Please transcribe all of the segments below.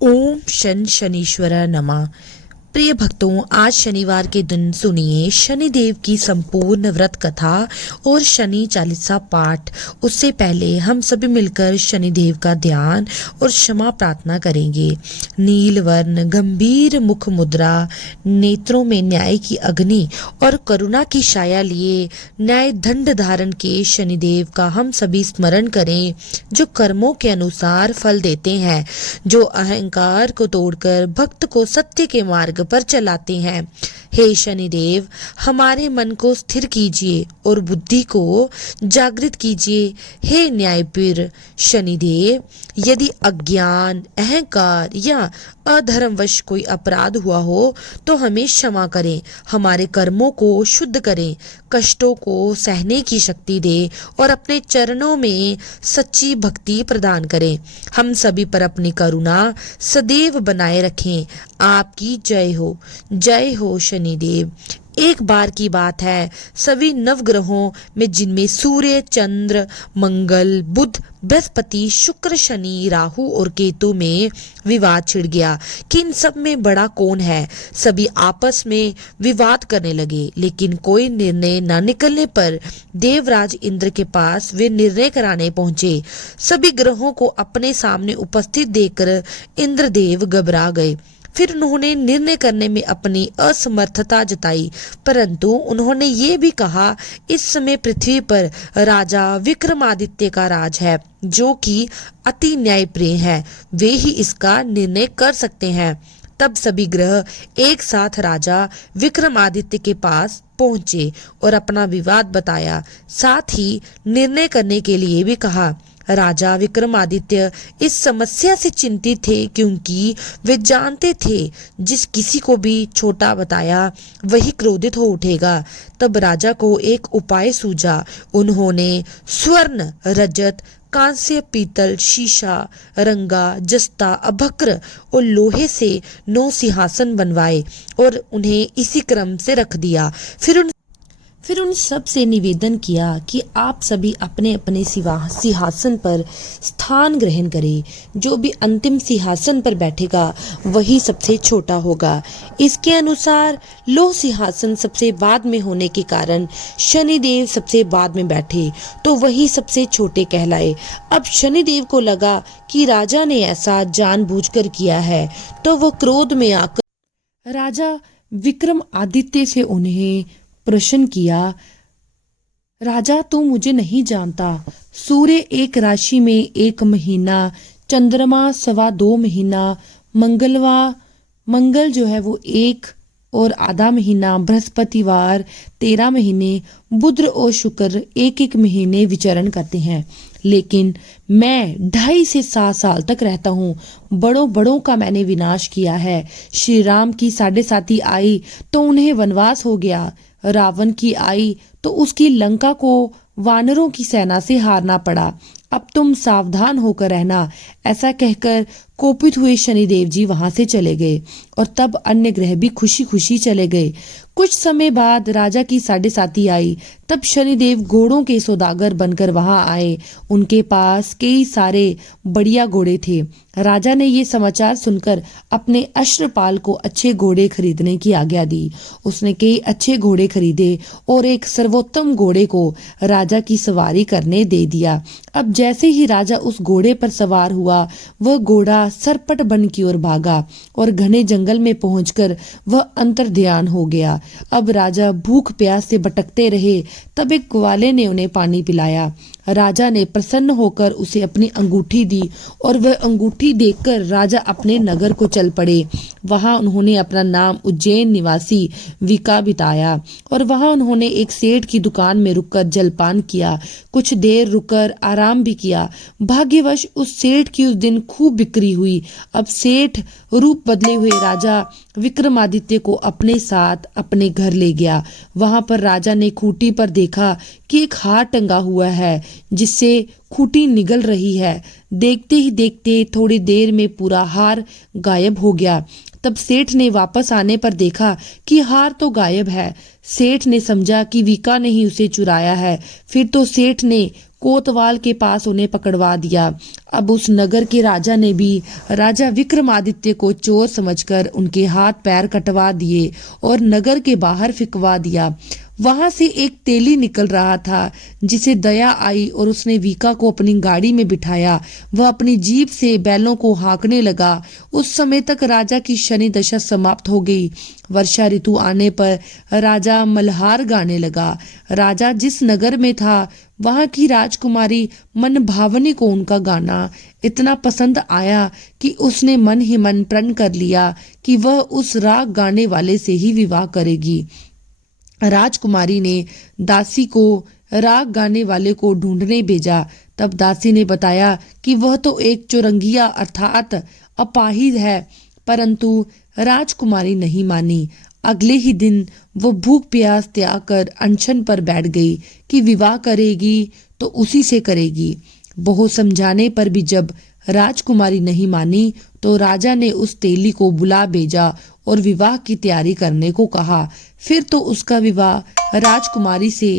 ओम शनीश्वर नमः। प्रिय भक्तों, आज शनिवार के दिन सुनिए शनिदेव की संपूर्ण व्रत कथा और शनि चालीसा पाठ। उससे पहले हम सभी मिलकर शनिदेव का ध्यान और क्षमा प्रार्थना करेंगे। नील वर्ण, गंभीर मुख मुद्रा, नेत्रों में न्याय की अग्नि और करुणा की छाया लिए न्याय दंड धारण के शनिदेव का हम सभी स्मरण करें, जो कर्मों के अनुसार फल देते हैं, जो अहंकार को तोड़कर भक्त को सत्य के मार्ग पर चलाते हैं। हे शनिदेव, हमारे मन को स्थिर कीजिए और बुद्धि को जागृत कीजिए। हे न्यायवीर शनिदेव, यदि अज्ञान, अहंकार या अधर्मवश कोई अपराध हुआ हो तो हमें क्षमा करें, हमारे कर्मों को शुद्ध करें, कष्टों को सहने की शक्ति दे और अपने चरणों में सच्ची भक्ति प्रदान करें। हम सभी पर अपनी करुणा सदैव बनाए रखें। आपकी जय हो शनिदेव। एक बार की बात है, सभी नवग्रहों में जिनमें सूर्य, चंद्र, मंगल, बुध, बृहस्पति, शुक्र, शनि, राहु और केतु में विवाद छिड़ गया कि इन सब में बड़ा कौन है। सभी आपस में विवाद करने लगे, लेकिन कोई निर्णय न निकलने पर देवराज इंद्र के पास वे निर्णय कराने पहुंचे। सभी ग्रहों को अपने सामने उपस्थित देखकर इंद्रदेव घबरा गए। फिर उन्होंने निर्णय करने में अपनी असमर्थता जताई, परंतु उन्होंने ये भी कहा, इस समय पृथ्वी पर राजा विक्रमादित्य का राज है, जो कि अति न्यायप्रिय है। वे ही इसका निर्णय कर सकते हैं। तब सभी ग्रह एक साथ राजा विक्रमादित्य के पास पहुंचे और अपना विवाद बताया, साथ ही निर्णय करने के लिए भी कहा। राजा विक्रमादित्य इस समस्या से चिंतित थे, क्योंकि वे जानते थे जिस किसी को भी छोटा बताया वही क्रोधित हो उठेगा। तब राजा को एक उपाय सूझा। उन्होंने स्वर्ण, रजत, कांस्य, पीतल, शीशा, रंगा, जस्ता, अभक्र और लोहे से 9 सिंहासन बनवाए और उन्हें इसी क्रम से रख दिया। फिर उन सब से निवेदन किया कि आप सभी अपने अपने सिंहासन पर स्थान ग्रहण करें। जो भी अंतिम सिंहासन पर बैठेगा वही सबसे छोटा होगा। इसके अनुसार लौह सिंहासन सबसे बाद में होने के कारण शनिदेव सबसे बाद में बैठे, तो वही सबसे छोटे कहलाए। अब शनिदेव को लगा कि राजा ने ऐसा जानबूझकर किया है, तो वो क्रोध में आकर राजा विक्रमादित्य से उन्हें प्रश्न किया, राजा तू मुझे नहीं जानता। सूर्य एक राशि में 1 महीना, चंद्रमा 2.25 महीना, मंगल जो है वो 1 और आधा महीना, बृहस्पतिवार 13 महीने, बुध और शुक्र 1-1 महीने विचरण करते हैं। लेकिन मैं 2.5 से 7 साल तक रहता हूँ। बड़ों का मैंने विनाश किया है। श्री राम की 7.5 आई तो उन्हें वनवास हो गया। रावण की आई तो उसकी लंका को वानरों की सेना से हारना पड़ा। अब तुम सावधान होकर रहना। ऐसा कहकर कोपित हुए शनिदेव जी वहां से चले गए और तब अन्य ग्रह भी खुशी खुशी चले गए। कुछ समय बाद राजा की 7.5 आई। तब शनिदेव घोड़ों के सौदागर बनकर वहां आए। उनके पास कई सारे बढ़िया घोड़े थे। राजा ने ये समाचार सुनकर अपने अश्वपाल को अच्छे घोड़े खरीदने की आज्ञा दी। उसने कई अच्छे घोड़े खरीदे और एक सर्वोत्तम घोड़े को राजा की सवारी करने दे दिया। अब जैसे ही राजा उस घोड़े पर सवार हुआ, वह घोड़ा सरपट बन की ओर भागा और घने जंगल में पहुंचकर वह अंतर्ध्यान हो गया। अब राजा भूख प्यास से भटकते रहे। तब एक ग्वाले ने उन्हें पानी पिलाया। राजा ने प्रसन्न होकर उसे अपनी अंगूठी दी और वह अंगूठी देखकर राजा अपने नगर को चल पड़े। वहां उन्होंने अपना नाम उज्जैन निवासी विका बिताया और वहां उन्होंने एक सेठ की दुकान में रुककर जलपान किया। कुछ देर रुककर आराम भी किया। भाग्यवश उस सेठ की उस दिन खूब बिक्री हुई। अब सेठ रूप बदले हुए राजा विक्रमादित्य को अपने साथ अपने घर ले गया। वहां पर राजा ने खूंटी पर देखा कि एक हार टंगा हुआ है, जिससे खूंटी निगल रही है। देखते ही देखते थोड़ी देर में पूरा हार गायब हो गया। तब सेठ ने वापस आने पर देखा कि हार तो गायब है। सेठ ने समझा कि वीका ने ही उसे चुराया है। फिर तो सेठ ने कोतवाल के पास उन्हें पकड़वा दिया। अब उस नगर के राजा ने भी राजा विक्रमादित्य को चोर समझकर उनके हाथ पैर कटवा दिए और नगर के बाहर फिकवा दिया। वहां से एक तेली निकल रहा था, जिसे दया आई और उसने वीका को अपनी गाड़ी में बिठाया। वह अपनी जीभ से बैलों को हाँकने लगा। उस समय तक राजा की शनि दशा समाप्त हो गई। वर्षा ऋतु आने पर राजा मल्हार गाने लगा। राजा जिस नगर में था वहां की राजकुमारी मनभावनी को उनका गाना इतना पसंद आया कि उसने मन ही मन प्रण कर लिया कि वह उस राग गाने वाले से ही विवाह करेगी। राजकुमारी ने दासी को राग गाने वाले को ढूंढने भेजा। तब दासी ने बताया कि वह तो एक चौरंगिया अर्थात अपाहिज है, परंतु राजकुमारी नहीं मानी। अगले ही दिन वो भूख प्यास त्याग कर अनशन पर बैठ गई कि विवाह करेगी तो उसी से करेगी। बहुत समझाने पर भी जब राजकुमारी नहीं मानी तो राजा ने उस तेली को बुला भेजा और विवाह की तैयारी करने को कहा। फिर तो उसका विवाह राजकुमारी से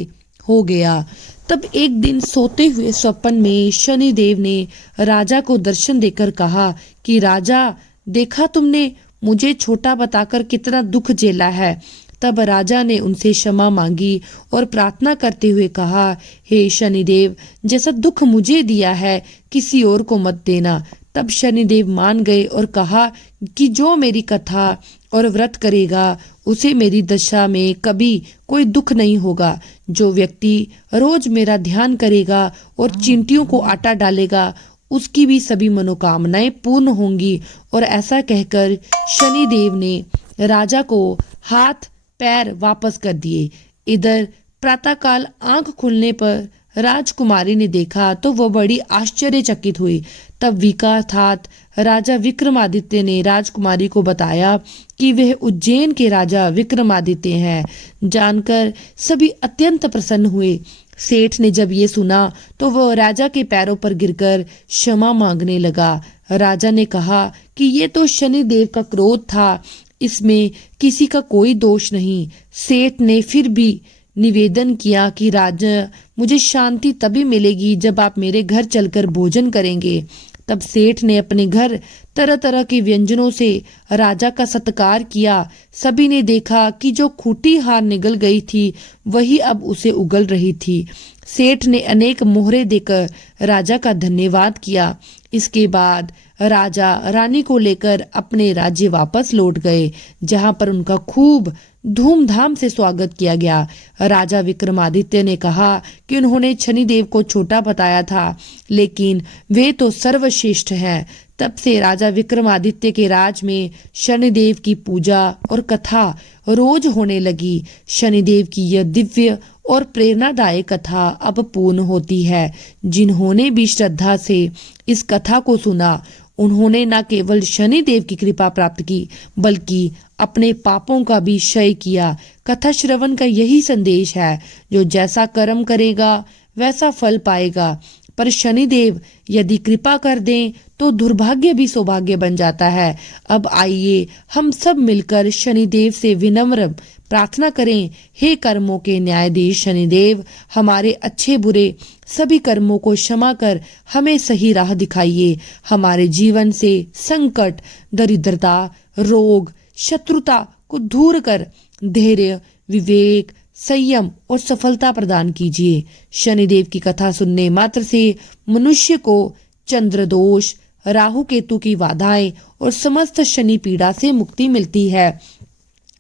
हो गया। तब एक दिन सोते हुए स्वप्न में शनिदेव ने राजा को दर्शन देकर कहा कि राजा, देखा तुमने मुझे छोटा बताकर कितना दुख झेला है। तब राजा ने उनसे क्षमा मांगी और प्रार्थना करते हुए कहा, हे शनिदेव, जैसा दुख मुझे दिया है किसी और को मत देना। तब शनिदेव मान गए और कहा कि जो मेरी कथा और व्रत करेगा उसे मेरी दशा में कभी कोई दुख नहीं होगा। जो व्यक्ति रोज मेरा ध्यान करेगा और चींटियों को आटा डालेगा उसकी भी सभी मनोकामनाएं पूर्ण होंगी। और ऐसा कहकर शनिदेव ने राजा को हाथ पैर वापस कर दिए। इधर प्रातःकाल आंख खुलने पर राजकुमारी ने देखा तो वह बड़ी आश्चर्यचकित हुई। तब वीका अर्थात राजा विक्रमादित्य ने राजकुमारी को बताया कि वह उज्जैन के राजा विक्रमादित्य हैं। जानकर सभी अत्यंत प्रसन्न हुए। सेठ ने जब ये सुना तो वह राजा के पैरों पर गिरकर क्षमा मांगने लगा। राजा ने कहा कि ये तो शनिदेव का क्रोध था, इसमें किसी का कोई दोष नहीं। सेठ ने फिर भी निवेदन किया कि राजा, मुझे शांति तभी मिलेगी जब आप मेरे घर चलकर भोजन करेंगे। तब सेठ ने अपने घर तरह तरह के व्यंजनों से राजा का सत्कार किया। सभी ने देखा कि जो खूंटी हार निगल गई थी वही अब उसे उगल रही थी। सेठ ने अनेक मोहरे देकर राजा का धन्यवाद किया। इसके बाद राजा रानी को लेकर अपने राज्य वापस लौट गए, जहां पर उनका खूब धूमधाम से स्वागत किया गया। राजा विक्रमादित्य ने कहा कि उन्होंने शनिदेव को छोटा बताया था, लेकिन वे तो सर्वश्रेष्ठ हैं। तब से राजा विक्रमादित्य के राज में शनिदेव की पूजा और कथा रोज होने लगी। शनिदेव की यह दिव्य और प्रेरणादायक कथा अब पूर्ण होती है। जिन्होंने भी श्रद्धा से इस कथा को सुना, उन्होंने न केवल शनिदेव की कृपा प्राप्त की बल्कि अपने पापों का भी क्षय किया। कथा श्रवण का यही संदेश है, जो जैसा कर्म करेगा वैसा फल पाएगा। पर शनिदेव यदि कृपा कर दें तो दुर्भाग्य भी सौभाग्य बन जाता है। अब आइए हम सब मिलकर शनिदेव से विनम्र प्रार्थना करें, हे कर्मों के न्यायाधीश शनिदेव, हमारे अच्छे बुरे सभी कर्मों को क्षमा कर हमें सही राह दिखाइए। हमारे जीवन से संकट, दरिद्रता, रोग, शत्रुता को दूर कर धैर्य, विवेक, संयम और सफलता प्रदान कीजिए। शनिदेव की कथा सुनने मात्र से मनुष्य को चंद्र दोष, राहु केतु की बाधाएं और समस्त शनि पीड़ा से मुक्ति मिलती है।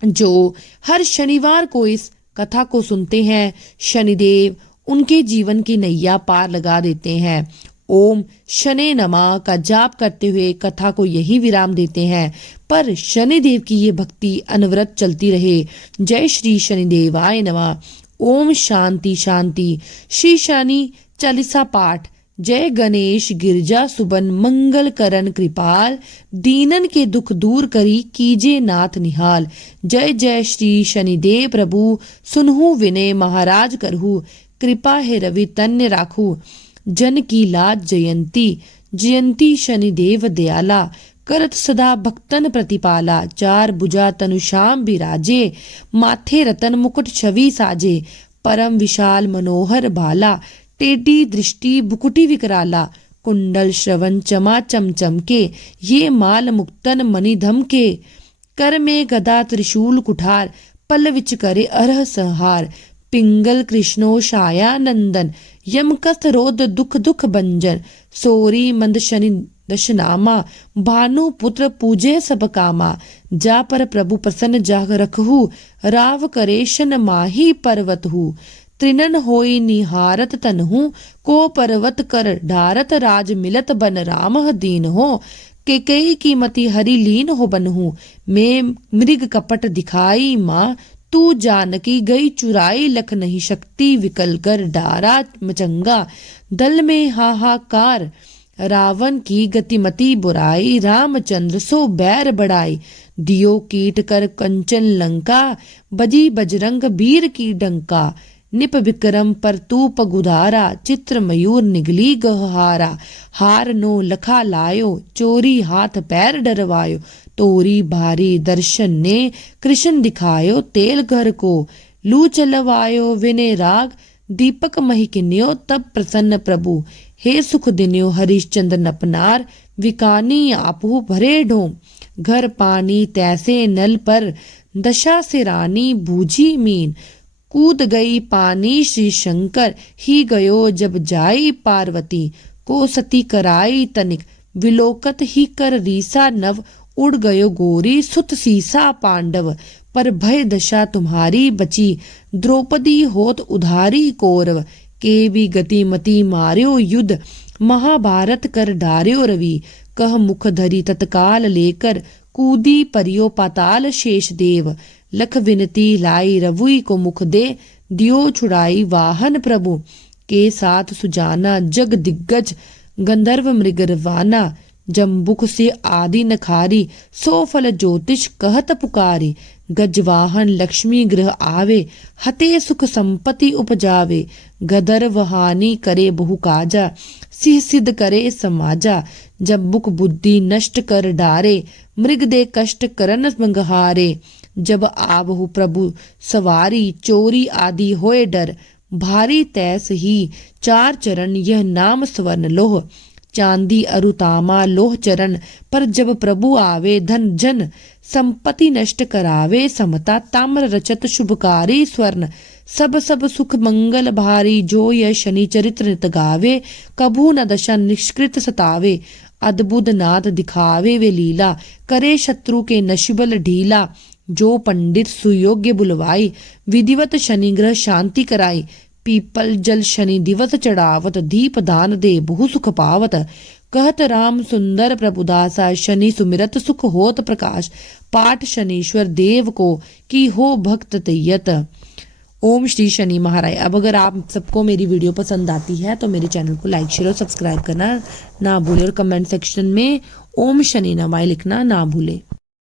जो हर शनिवार को इस कथा को सुनते हैं, शनिदेव उनके जीवन की नैया पार लगा देते हैं। ओम शनि नमः का जाप करते हुए कथा को यही विराम देते हैं, पर शनिदेव की ये भक्ति अनवरत चलती रहे। जय श्री शनिदेवाय नमः। ओम शांति शांति। श्री शनि चालीसा पाठ। जय गणेश गिरजा सुबन मंगल करण कृपाल, दीनन के दुख दूर करी कीजे नाथ निहाल। जय जय श्री शनिदेव प्रभु, सुनहु विनय महाराज करहु, कृपा है रवि तन्य राखू। जन की लाज जयंती, जयंती शनिदेव दयाला, करत सदा भक्तन प्रतिपाला। चार भुजा तनुश्याम बिराजे, माथे रतन मुकुट छवि साजे। परम विशाल मनोहर भाला, टेढ़ी दृष्टि बुकुटी विकराला। कुंडल श्रवण चमा चमचम के, ये माल मुक्तन मणिधम के। कर में गदा त्रिशूल कुठार, पल विच करे अरह संहार। पिंगल कृष्णो छाया नंदन, यम कस्त रोध दुख दुख भंजन। सोरी मंद शनि दशनामा, भानु पुत्र पूजे सब कामा। जा पर प्रभु प्रसन्न जाग रखहु, राव करे शन माही पर्वत हु। त्रिनन होई निहारत तनहु, को पर्वत कर ढारत। राज मिलत बन राम दीन हो, केकई की मति हरि लीन हो बनहु। मैं मृग कपट दिखाई माँ, तू जानकी गई चुराई। लख नहीं शक्ति विकल कर डारा मचंगा, दल में हाहाकार। रावण की गतिमति बुराई, रामचंद्र सो बैर बढ़ाई। दियो कीट कर कंचन लंका, बजी बजरंग वीर की डंका। निप विक्रम पर तू पगुधारा, चित्र मयूर निगली गहारा। हार नो लखा लायो, चोरी हाथ पैर डरवायो। तोरी भारी दर्शन ने कृष्ण दिखायो, तेल घर को लू चलवायो। विनय राग दीपक मही किन्यो, तब प्रसन्न प्रभु। हे सुख दिन्यो हरिश्चंद्र नपनार, विकानी आपहु भरे ढोम। घर पानी तैसे नल पर, दशा से रानी बूझी मीन। कूद गई पानी श्री शंकर, ही गयो जब जाई पार्वती। को सती कराई तनिक, विलोकत ही कर रीसा नव। उड़ गयो गोरी सुत सीसा पांडव, पर भय दशा तुम्हारी बची। द्रौपदी होत उधारी कौरव, के भी गति मति मार्यो युद्ध। महाभारत कर डार्यो रवि, कह मुख धरी तत्काल लेकर। कूदी परियो पाताल शेष देव, लख विनती लाई रवुई को मुख दे। दियो छुड़ाई वाहन प्रभु, के साथ सुजाना जग दिग्गज। गंधर्व मृग रवाना, जम्बुक से आदि नखारी। सो फल ज्योतिष कहत पुकारी, गजवाहन लक्ष्मी गृह आवे। हते सुख संपत्ति उपजावे, गदर हानि करे बहु काजा। सिंह सिद्ध करे समाजा, जम्बुक बुद्धि नष्ट कर डारे। मृग दे कष्ट करन मंगहारे, जब आवहु प्रभु सवारी। चोरी आदि होए डर, भारी तैस ही चार चरण। यह नाम स्वर्ण लोह, चांदी अरुतामा लोह चरण। पर जब प्रभु आवे धन जन, संपत्ति नष्ट करावे। समता ताम्र रचत शुभकारी स्वर्ण, सब सब सुख मंगल भारी। जो यह शनि चरित्र नित गावे, कभू न दशा निष्कृत सतावे। अद्भुत नाद दिखावे वे लीला, करे शत्रु के नशिबल ढीला। जो पंडित सुयोग्य बुलवाई, विधिवत शनि ग्रह शांति कराई। पीपल जल शनि दिवस चढ़ावत, दीप दान दे बहु सुख पावत। कहत राम सुंदर प्रभुदासा, शनि सुमिरत सुख होत प्रकाश। पाठ शनीश्वर देव को, की हो भक्त तैयत। ओम श्री शनि महाराज। अब अगर आप सबको मेरी वीडियो पसंद आती है तो मेरे चैनल को लाइक शेयर और सब्सक्राइब करना ना भूले, और कमेंट सेक्शन में ओम शनि नमः लिखना ना भूले।